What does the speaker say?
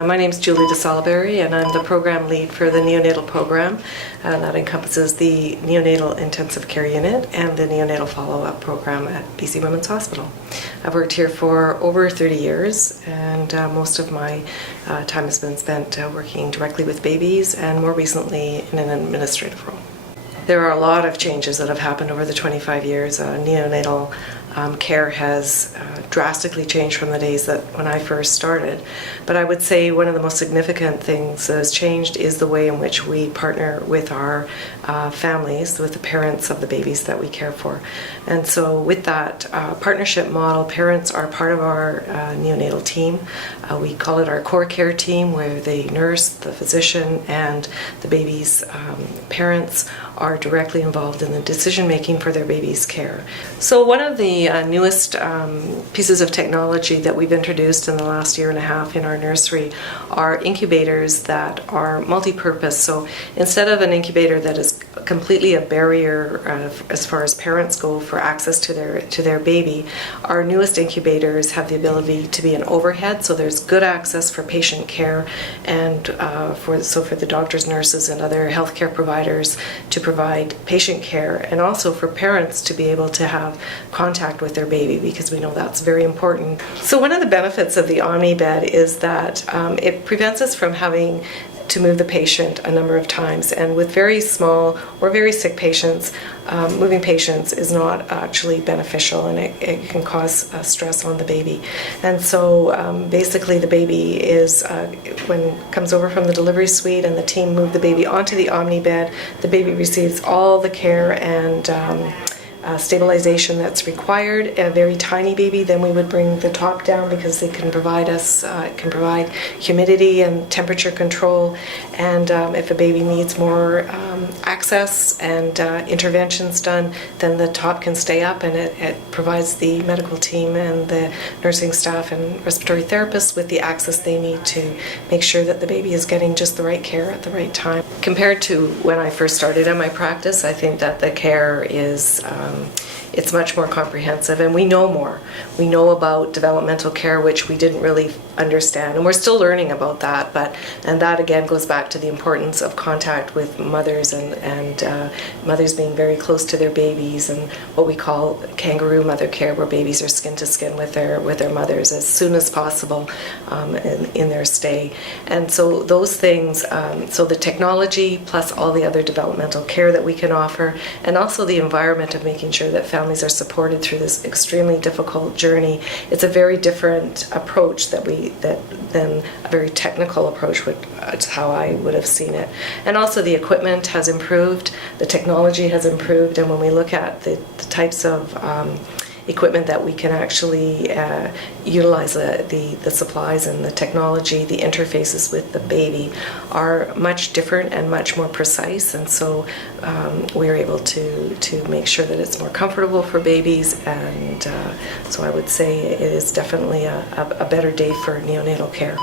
My name is Julie de Salaberry, and I'm the program lead for the neonatal program. That encompasses the Neonatal Intensive Care Unit and the Neonatal Follow-Up Program at BC Women's Hospital. I've worked here for over 30 years, and most of my time has been spent working directly with babies and more recently in an administrative role. There are a lot of changes that have happened over the 25 years. Neonatal care has drastically changed from the days that when I first started. But I would say one of the most significant things that has changed is the way in which we partner with our families, with the parents of the babies that we care for. And so with that partnership model, parents are part of our neonatal team. We call it our core care team, where the nurse, the physician, and the baby's parents are directly involved in the decision making for their baby's care. So one of the newest pieces of technology that we've introduced in the last year and a half in our nursery are incubators that are multi-purpose. So instead of an incubator that is completely a barrier as far as parents go for access to their baby, our newest incubators have the ability to be an overhead, so there's good access for patient care and for the doctors, nurses, and other healthcare providers to provide patient care, and also for parents to be able to have contact with their baby, because we know that's very important. So one of the benefits of the Omni bed is that it prevents us from having to move the patient a number of times, and with very small or very sick patients, moving patients is not actually beneficial, and it can cause stress on the baby. And so basically the baby is, when it comes over from the delivery suite and the team move the baby onto the Omni bed, the baby receives all the care and stabilization that's required. A very tiny baby, then we would bring the top down, because they can provide humidity and temperature control, and if a baby needs more access and interventions done, then the top can stay up, and it provides the medical team and the nursing staff and respiratory therapists with the access they need to make sure that the baby is getting just the right care at the right time. Compared to when I first started in my practice, I think that the care is it's much more comprehensive, and we know more. We know about developmental care, which we didn't really understand, and we're still learning about that. And that again goes back to the importance of contact with mothers, and mothers being very close to their babies, and what we call kangaroo mother care, where babies are skin to skin with their mothers as soon as possible in their stay. And so those things, so the technology plus all the other developmental care that we can offer, and also the environment of making sure that families are supported through this extremely difficult journey. It's a very different approach than a very technical approach it's how I would have seen it. And also the equipment has improved, the technology has improved, and when we look at the types of equipment that we can actually utilize, the supplies and the technology, the interfaces with the baby are much different and much more precise, and so we're able to make sure that it's more comfortable for babies, and so I would say it is definitely a better day for neonatal care.